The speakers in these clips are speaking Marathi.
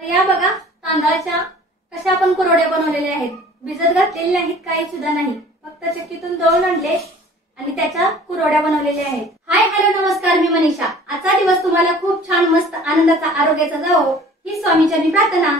या बघा तांदळाच्या कशा आपण कुरवड्या बनवलेल्या आहेत, भिजत घातलेले नाहीत, काही सुद्धा नाही, फक्त चक्कीतून दळून आणले आणि त्याच्या कुरवड्या बनवलेल्या आहेत। हाय हॅलो नमस्कार, मी मनीषा। आजचा दिवस तुम्हाला खूप छान मस्त आनंदाचा आरोग्याचा जावो ही स्वामीचरणी प्रार्थना।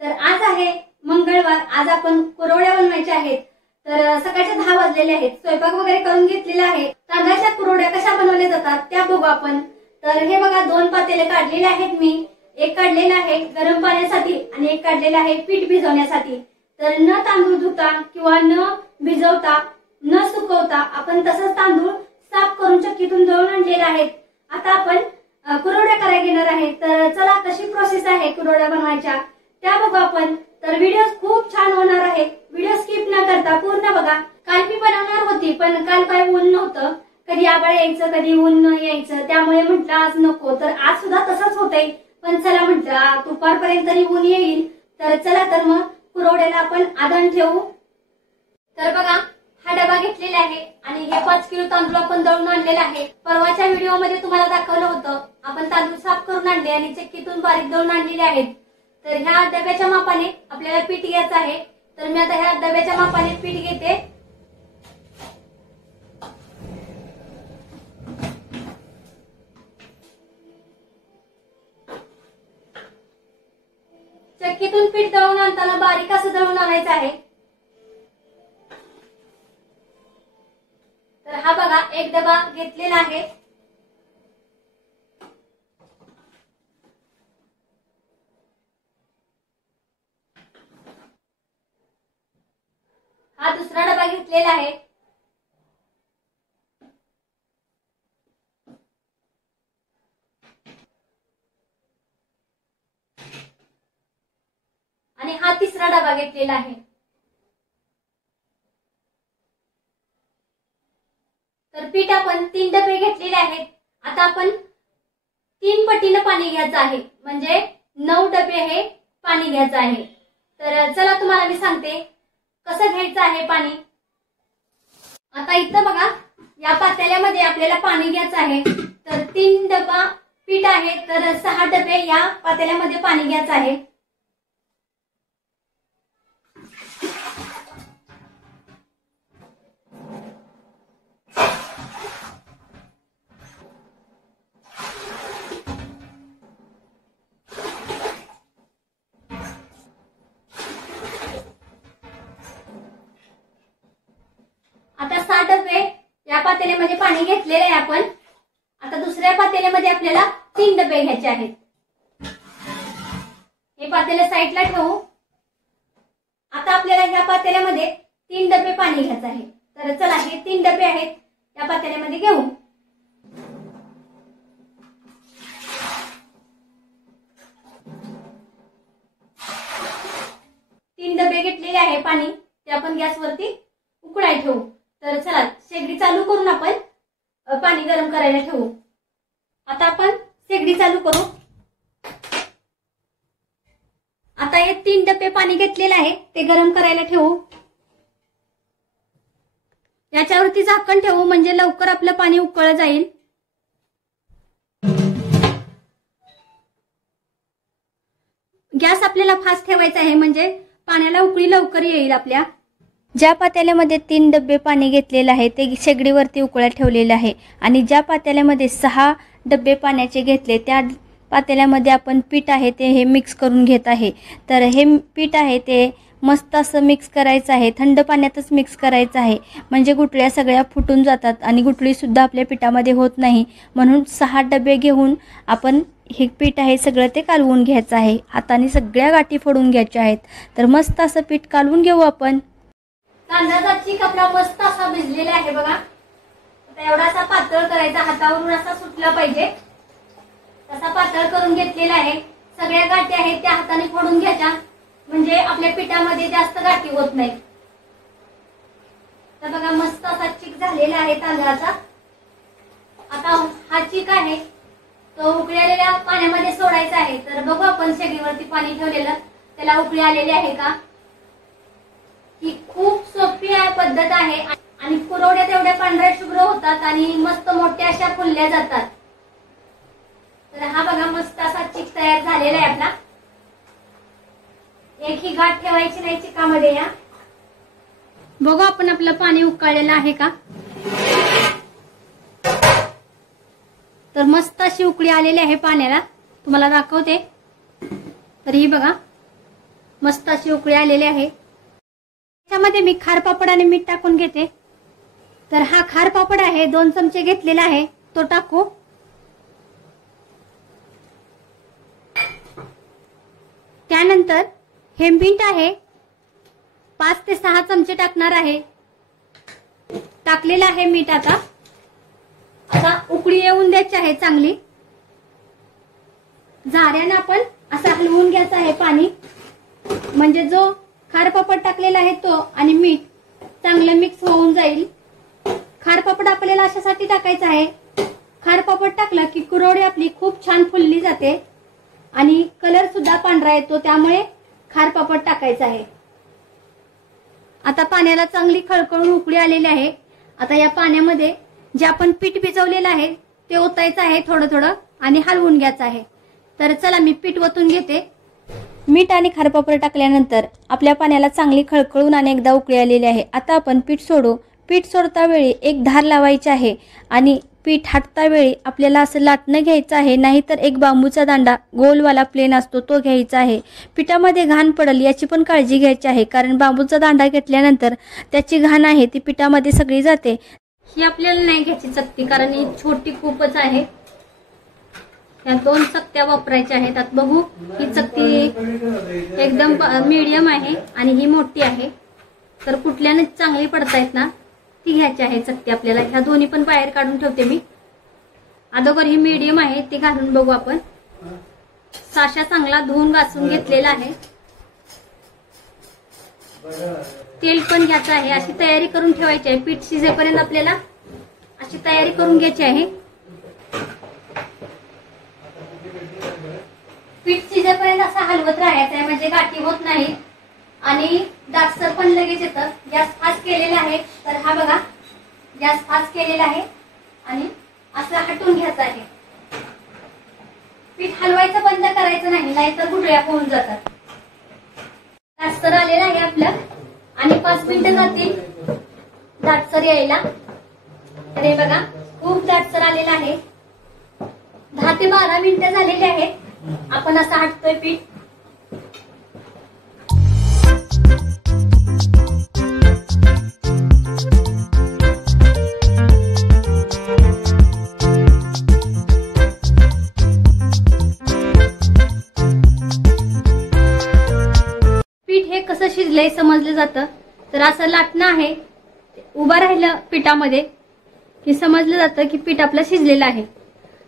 तर आज आहे मंगळवार, आज आपण कुरवड्या बनवायच्या आहेत। तर सकाळचे 10 वाजलेले आहेत, स्वयंपाक वगैरे करून घेतलेला आहे। तांदळाच्या कुरवड्या कशा बनवल्या जातात त्या बघू आपण। तर हे बघा 2 पातेले काढलेले आहेत मी, एक काढलेला आहे गरम पाण्यासाठी आणि एक काढलेला आहे पीठ भिजवण्यासाठी। तर न तांदूळ धुता किंवा न भिजवता न सुकवता आपण तसंच तांदूळ साफ करून चक्कीतून दळून आणलेले आहेत। आता आपण कुरवड्या करायला घेणार आहे। तर चला कशी प्रोसेस आहे कुरवड्या बनवायच्या त्या बघू आपण। तर व्हिडिओ खूप छान होणार आहे, व्हिडिओ स्किप न करता पूर्ण बघा। काल मी बनवणार होती पण काल काय ऊन नव्हतं, कधी आभाळ यायचं कधी ऊन न यायचं, त्यामुळे म्हटलं आज नको। तर आज सुद्धा तसंच होतंय, पण चला म्हटलं दुपारपर्यंत तरी ऊन येईल। तर चला तर मग कुरवड्याला आपण आधण ठेवू। तर बघा हा डबा घेतलेला आहे आणि हे 5 किलो तांदूळ आपण दळून आणलेला आहे। परवाच्या व्हिडिओ मध्ये तुम्हाला दाखवलं होतं, आपण तांदूळ साफ करून आणले आणि चक्कीतून बारीक दळून आणलेले आहेत। तर ह्या डब्याच्या मापाने आपल्याला पीठ घ्यायचं आहे। तर मी आता ह्या डब्याच्या मापाने पीठ घेते। चक्कीतून पीठ दळून आणताना बारीक असं दळून आणायचं आहे। तर हा बघा एक डबा घेतलेला आहे। हा दुसरा डबा घेतलेला आहे। आणि हा तिसरा डबा घेतलेला आहे। तर पीठ आपण 3 डबे घेतलेले आहेत। आता आपण 3 पटीने पाणी घ्यायचं आहे, म्हणजे 9 डबे हे पाणी घ्यायचं आहे। तर चला तुम्हाला मी सांगते कसं घ्यायचं आहे पाणी। आता इथं बघा या पातेल्यामध्ये आपल्याला पाणी घ्यायचं आहे। तर 3 डबा पीठ आहे, तर 6 डबे या पातेल्यामध्ये पाणी घ्यायचं आहे। आता 6 डबे या पातेल्यामध्ये पाणी घेतलेले आहे आपण। आता दुसऱ्या पातेल्यामध्ये आपल्याला 3 डबे घ्यायचे आहेत। हे पातेले साईडला ठेवू। आता आपल्याला ह्या पातेल्यामध्ये 3 डबे पाणी घ्यायचं आहे। तर चला हे 3 डबे आहेत या पातेल्यामध्ये घेऊ। तीन डबे घेतलेले आहे पाणी, ते आपण गॅसवरती उकळायला ठेवू। तर चला शेगडी चालू करून आपण पाणी गरम करायला ठेवू। आता आपण शेगडी चालू करू। आता हे 3 डबे पाणी घेतलेले आहे ते गरम करायला ठेवू। याच्यावरती झाकण ठेवू म्हणजे लवकर आपलं पाणी उकळलं जाईल। गॅस आपल्याला फास्ट ठेवायचा आहे, म्हणजे पाण्याला उकळी लवकर येईल आपल्या। ज्या पातेल्यामध्ये 3 डबे पाणी घेतलेले आहे ते शेगडीवरती उकळायला ठेवलेले आहे आणि ज्या पातेल्यामध्ये 6 डबे पाण्याचे घेतले त्या पातेल्यामध्ये आपण पीठ आहे ते हे मिक्स करून घेत आहे। तर हे पीठ आहे ते मस्त असं मिक्स करायचं आहे, थंड पाण्यातच मिक्स करायचं आहे, म्हणजे गुठळ्या सगळ्या फुटून जातात आणि गुठळी सुद्धा आपल्या पिठामध्ये होत नाही। म्हणून 6 डबे घेऊन आपण हे पीठ आहे सगळं ते कालवून घ्यायचं आहे। हाताने सगळ्या गाठी फोडून घ्यायच्या आहेत। तर मस्त असं पीठ कालवून घेऊ आपण। तांदळाचा चीक आपला मस्त असा भिजलेला आहे बघा। आता एवढासा पातळ करायचा, हातावरून असा सुटला पाहिजे तसा पातळ करून घेतलेला आहे। सगळ्या गाठी आहेत त्या हाताने फोडून घ्यायच्या, म्हणजे आपल्या पिठामध्ये जास्त गाठी होत नाही। तर बघा मस्त असा चीक झालेला आहे तांदळाचा। आता हा चीक आहे तो उकळलेल्या पाण्यामध्ये सोडायचा आहे। तर बघू आपण शेगडीवरती पाणी ठेवलेलं त्याला उकळी आलेली आहे का। ही खूप सोपी पद्धत आहे आणि कुरवड्या तेवढ्या पांढऱ्या शुभ्र होतात आणि मस्त मोठ्या अशा फुलल्या जातात। तर हा बघा मस्त असा चिक तयार झालेला आहे आपला। एकही गाठ ठेवायची नाही चिकामध्ये या. बघू आपण आपलं पाणी उकळलेलं आहे का. तर मस्त अशी उकळी आलेली आहे पाण्याला, तुम्हाला दाखवते. तर ही बघा मस्त अशी उकळी आलेली आहे. त्याच्यामध्ये मी खार पापड आणि मीठ टाकून घेते. तर हा खार पापड आहे 2 चमचे घेतलेला आहे, तो टाकू. त्यानंतर हे मीठ आहे 5 ते 6 चमचे टाकणार आहे. टाकलेलं आहे मीठ. आता उकळी येऊन द्यायची आहे चांगली. झाऱ्यानं आपण असं हलवून घ्यायचं आहे पाणी, म्हणजे जो खार पापड टाकलेला आहे तो आणि मीठ चांगलं मिक्स होऊन जाईल. खार पापड आपल्याला अशासाठी टाकायचं आहे, खार पापड टाकलं की कुरवडी आपली खूप छान फुलली जाते आणि कलर सुद्धा पांढरा येतो, त्यामुळे खार पापड टाकायचं आहे. आता पाण्याला चांगली खळखळून उकळी आलेली आहे. आता या पाण्यामध्ये जे आपण पीठ भिजवलेलं आहे ते ओतायचं आहे थोडं थोडं आणि हलवून घ्यायचं आहे. तर चला मी पीठ ओतून घेते. मीठ आणि खार पापड टाकल्यानंतर आपल्या पाण्याला चांगली खळखळून आणि एकदा उकळी आलेली आहे. आता आपण पीठ सोडू. पीठ सोडता वेळी एक धार लावायची आहे आणि पीठ हाटता वेळी आपल्याला असं लाटणं घ्यायचं आहे, नाहीतर एक बांबूचा दांडा गोलवाला प्लेन असतो तो घ्यायचा आहे. पिठामध्ये घाण पडेल याची पण काळजी घ्यायची आहे, कारण बांबूचा दांडा घेतल्यानंतर त्याची घाण आहे ती पिठामध्ये सगळी जाते. ही आपल्याला नाही घ्यायची चकती, कारण ही छोटी खूपच आहे. या 2 चकत्या वापरायच्या आहेत. आता बघू, ही चकती एकदम मीडियम आहे आणि ही मोठी आहे. तर कुठल्याने चांगली पडतायत ना ती घ्यायची आहे चकती आपल्याला. ह्या दोन्ही पण बाहेर काढून ठेवते मी. अगोदर ही मीडियम आहे ती घालून बघू आपण. साशा चांगला धुवून घासून घेतलेला आहे. तेल पण घ्यायचं आहे. अशी तयारी करून ठेवायची आहे. पीठ शिजेपर्यंत आपल्याला अशी तयारी करून घ्यायची आहे. पीठ शिजेपर्यंत असं हलवत राहायचं आहे, म्हणजे गाठी होत नाही आणि दाटसर पण लगेच येतं. गॅस फास्ट केलेला आहे. तर हा बघा गॅस फास्ट केलेला आहे आणि असं हटवून घ्यायचं आहे. पीठ हलवायचं बंद करायचं नाही, नाहीतर गुठळ्या होऊन जातात. दाटसर आलेलं आहे आपलं आणि 5 मिनिटं जातील दाटसर यायला. तर हे बघा खूप दाटसर आलेलं आहे. 10 ते 12 मिनिटं झालेली आहेत. आपण असं हटतोय पीठ. पीठ हे कसं शिजलंय समजलं जातं. तर असं लाटणं आहे, उभं राहिलं पिठामध्ये की समजलं जातं की पीठ आपलं शिजलेलं आहे.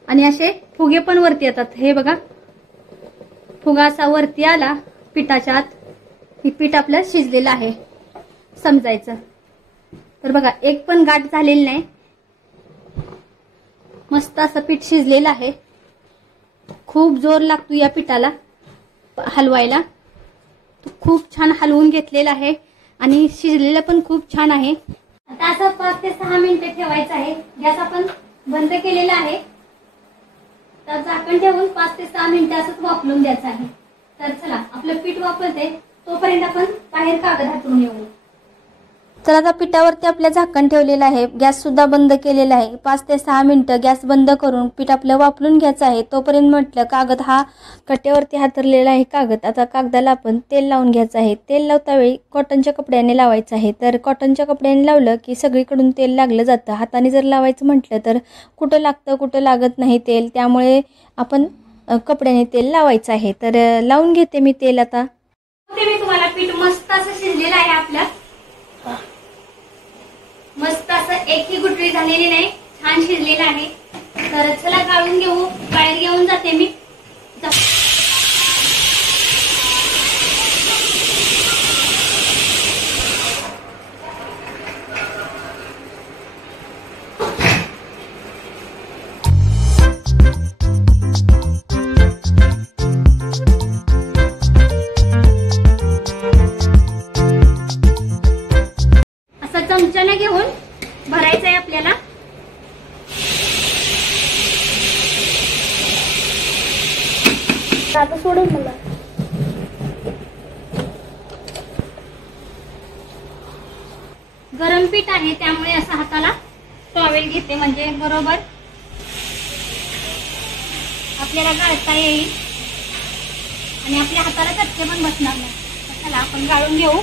आणि असे फुगे पण वरती येतात. हे बघा फुगा असा वरती आला पिठाच्या आत की पीठ आपलं शिजलेलं आहे समजायचं. तर बघा एक पण गाठ झालेली नाही. मस्त असं पीठ शिजलेलं आहे. खूप जोर लागतो या पिठाला हलवायला. खूप छान हलवून घेतलेलं आहे आणि शिजलेलं पण खूप छान आहे. आता असं 5 ते 6 मिनिटं ठेवायचं आहे. गॅस आपण बंद केलेला आहे. तर झाकण ठेवून 5 ते 6 मिनिटं असंच वाफलून द्यायचं आहे. तर चला आपलं पीठ वाफलते तोपर्यंत आपण बाहेर कागद हटवून येऊ. तर आता पिठावरती आपल्या झाकण ठेवलेलं आहे. गॅस सुद्धा बंद केलेला आहे. 5 ते 6 मिनिटं गॅस बंद करून पीठ आपलं वाफलून घ्यायचं आहे. तोपर्यंत म्हटलं कागद हा कट्ट्यावरती हातरलेला आहे कागद. आता कागदाला आपण तेल लावून घ्यायचं आहे. तेल लावता वेळी कॉटनच्या कपड्याने लावायचं आहे. तर कॉटनच्या कपड्याने लावलं की सगळीकडून तेल लागलं जातं. हाताने जर लावायचं म्हटलं तर कुठं लागतं कुठं लागत नाही तेल, त्यामुळे आपण कपड्याने तेल लावायचं आहे. तर लावून घेते मी तेल. आता मी तुम्हाला पीठ मस्त असं शिजलेलं आहे आपलं. मस्त असं एकही गुठळी झालेली नाही, छान शिजलेलं आहे. तर चला गाळून घेऊ. बाहेर घेऊन जाते मी. चमच्याने घेऊन भरायचं आहे आपल्याला. गरम पीठ आहे त्यामुळे असं हाताला टॉवेल घेते म्हणजे बरोबर आपल्याला गाळता येईल आणि आपल्या हाताला चटके पण बसणार नाही। चला आपण गाळून घेऊ।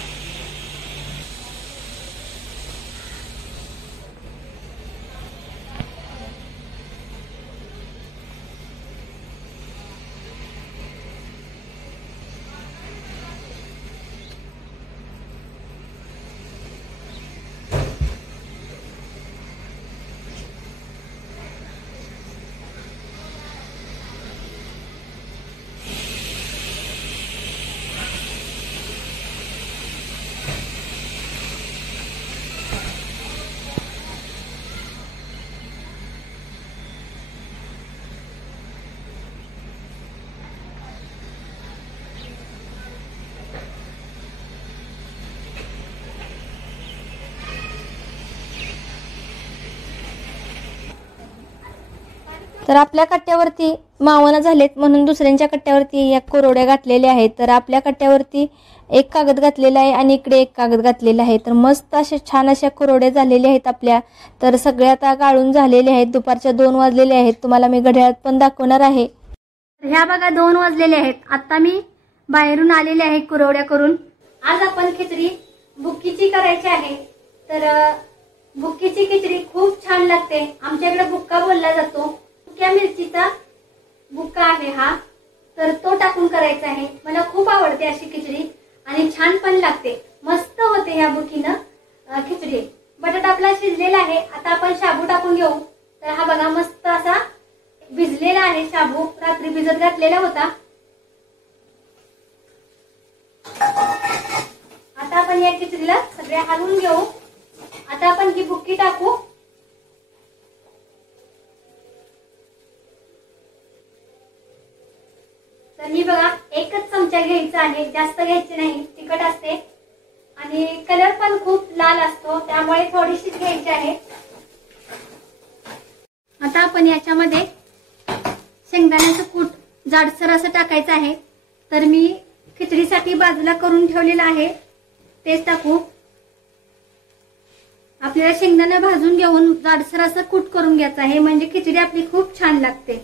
तर आपल्या कट्ट्यावरती मावना झालेत म्हणून दुसऱ्यांच्या कट्ट्यावरती या कुरोड्या घातलेल्या आहेत। तर आपल्या कट्ट्यावरती एक कागद घातलेला आहे आणि इकडे एक कागद घातलेला आहे। तर मस्त अशा छान अशा कुरोड्या झालेल्या आहेत आपल्या। तर सगळ्या आता गाळून झालेले आहेत। दुपारच्या 2 वाजलेले आहेत। तुम्हाला मी घड्याळात पण दाखवणार आहे। ह्या बघा 2 वाजलेले आहेत। आता मी बाहेरून आलेले आहे कुरोड्या करून। आज आपण खिचडी बुक्कीची करायची आहे। तर बुक्कीची खिचडी खूप छान लागते। आमच्याकडे बुक्का बोलला जातो। सुक्या मिरचीचा बुक्का आहे हा। तर तो टाकून करायचा आहे। मला खूप आवडते अशी खिचडी आणि छान पण लागते। मस्त होते ह्या बुकीनं खिचडी। बटाटा आपला शिजलेला आहे। आता आपण शाबू टाकून घेऊ। तर हा बघा मस्त असा भिजलेला आहे शाबू, रात्री भिजत घातलेला होता। आता आपण या खिचडीला सगळ्या हलवून घेऊ। आता आपण ही बुक्की टाकू। तर ही बघा एकच चमचा घ्यायचा आहे, जास्त घ्यायची नाही, तिखट असते आणि कलर पण खूप लाल असतो त्यामुळे थोडीशीच घ्यायची आहे। आता आपण याच्यामध्ये शेंगदाण्याचं कूट जाडसर असं टाकायचं आहे। तर मी खिचडीसाठी बाजूला करून ठेवलेलं आहे तेच टाकू। आपल्याला शेंगदाणा भाजून घेऊन जाडसर असं कूट करून घ्यायचं आहे म्हणजे खिचडी आपली खूप छान लागते।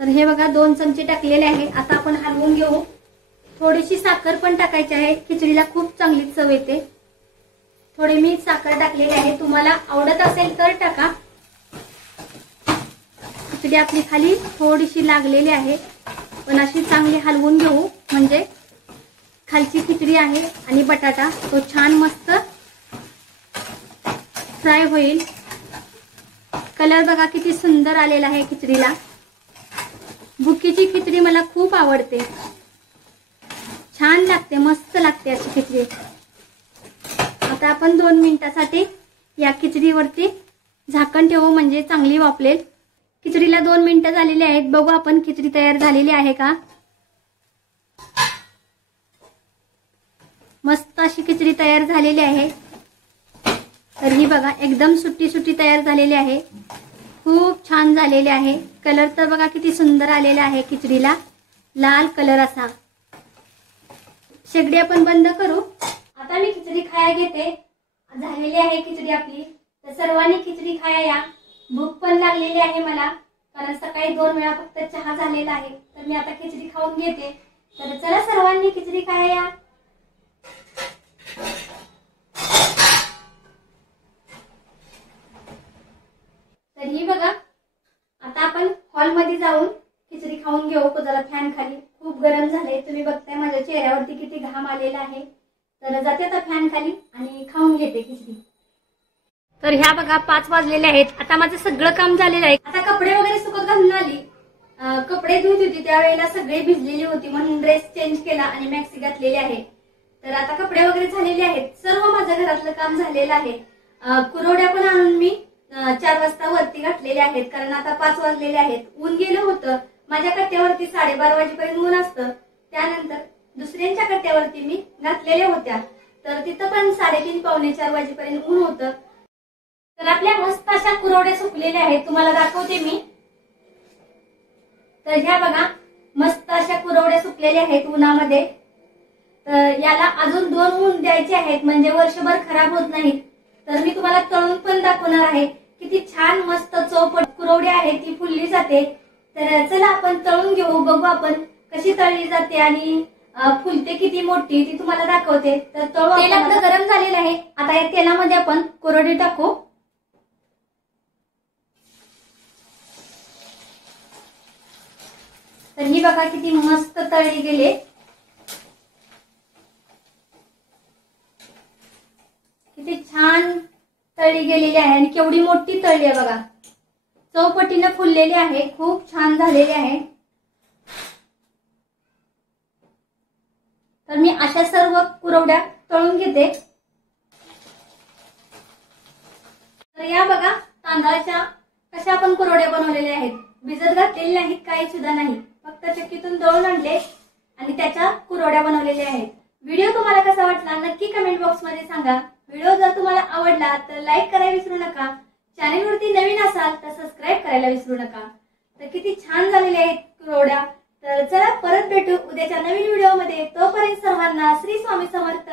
तर हे बघा 2 चमचे टाकलेले आहे। आता आपण हलवून घेऊ। थोडीशी साखर पण टाकायची आहे, खिचडीला खूप चांगली चव येते। थोडी मी साखर टाकलेली आहे, तुम्हाला आवडत असेल तर टाका। खिचडी आपली खाली थोडीशी लागलेली आहे पण अशी चांगली हलवून घेऊ म्हणजे खालची खिचडी आहे आणि बटाटा तो छान मस्त फ्राय होईल। कलर बघा किती सुंदर आलेला आहे खिचडीला। बुक्कीची खिचडी मला खूप आवडते, छान लागते, मस्त लागते अशी खिचडी। आता आपण 2 मिनिटासाठी या खिचडीवरती झाकण ठेवू म्हणजे चांगली वाफलेल। खिचडीला 2 मिनिटं झालेली आहेत। बघू आपण खिचडी तयार झालेली आहे का। मस्त अशी खिचडी तयार झालेली आहे। तर ही बघा एकदम सुट्टी सुट्टी तयार झालेली आहे, खूप छान झालेले आहे। कलर तर बघा किती सुंदर आलेला आहे खिचडीला, लाल कलर असा। शेगडी आपण बंद करू। आता मी खिचडी खाया घेते। झालेली आहे खिचडी आपली। तर सर्वांनी खिचडी खाया या। भूक पण लागलेली आहे मला कारण सकाळी 2 वेळा फक्त चहा झालेला आहे। तर मी आता खिचडी खाऊन घेते। तर चला सर्वांनी खिचडी खाया या। तर ही बघा आता आपण हॉलमध्ये जाऊन खिचडी खाऊन घेऊ जरा फॅन खाली। खूप गरम झाले, तुम्ही बघताय माझ्या चेहऱ्यावरती किती घाम आलेला आहे। तर जाते आता फॅन खाली आणि खाऊन घेते खिचडी। तर ह्या बघा 5 वाजलेले आहेत। आता माझं सगळं काम झालेलं आहे। आता कपडे वगैरे सुकत घालून आली। कपडे धुत होती त्यावेळेला सगळे भिजलेली होती म्हणून ड्रेस चेंज केला आणि मॅक्सी घातलेली आहे। तर आता कपडे वगैरे झालेले आहेत, सर्व माझ्या घरातलं काम झालेलं आहे। कुरवड्या पण आणून मी 4 वाजता वरती घातलेले आहेत कारण आता 5 वाजलेले आहेत। ऊन गेलं होतं, माझ्या कट्ट्यावरती 12:30 वाजेपर्यंत ऊन असतं। त्यानंतर दुसऱ्यांच्या कट्ट्यावरती मी घातलेल्या होत्या तर तिथं पण 3:30 पावणे 4 वाजेपर्यंत ऊन होतं। तर आपल्या मस्त अशा कुरवड्या सुकलेल्या आहेत, तुम्हाला दाखवते मी। तर ह्या बघा मस्त अशा कुरवड्या सुकलेल्या आहेत उन्हामध्ये। तर याला अजून 2 ऊन द्यायचे आहेत म्हणजे वर्षभर खराब होत नाहीत. तर मी तुम्हाला तळून पण दाखवणार आहे. किती छान मस्त चौपट कुरवडी आहे ती फुलली जाते. तर चला आपण तळून घेऊ, बघू आपण कशी तळली जाते आणि फुलते किती मोठी ती तुम्हाला दाखवते. तर तेल आपलं गरम झालेलं आहे. आता या तेलामध्ये आपण कुरवडी टाकू. तर ही बघा किती मस्त तळली गेले. किती छान तळली गेलेली आहे आणि केवढी मोठी तळली आहे बघा. चौपटीने फुललेली आहे, खूप छान झालेली आहे. तर मी अशा सर्व कुरवड्या तळून घेते. तर या बघा तांदळाच्या कशा आपण कुरवड्या बनवलेल्या आहेत. भिजत घातलेले नाहीत, काही सुद्धा नाही. फक्त चक्कीतून दळून आणले आणि त्याच्या कुरवड्या बनवलेल्या आहेत. व्हिडिओ तुम्हाला कसा वाटला नक्की कमेंट बॉक्स मध्ये सांगा. व्हिडिओ जर तुम्हाला आवडला तर लाईक करायला विसरू नका. चॅनलवरती नवीन असाल तर सबस्क्राईब करायला विसरू नका. तर किती छान झालेले आहेत कुरवड्या. तर चला परत भेटू उद्याच्या नवीन व्हिडिओ मध्ये. तोपर्यंत सर्वांना श्री स्वामी समर्थ.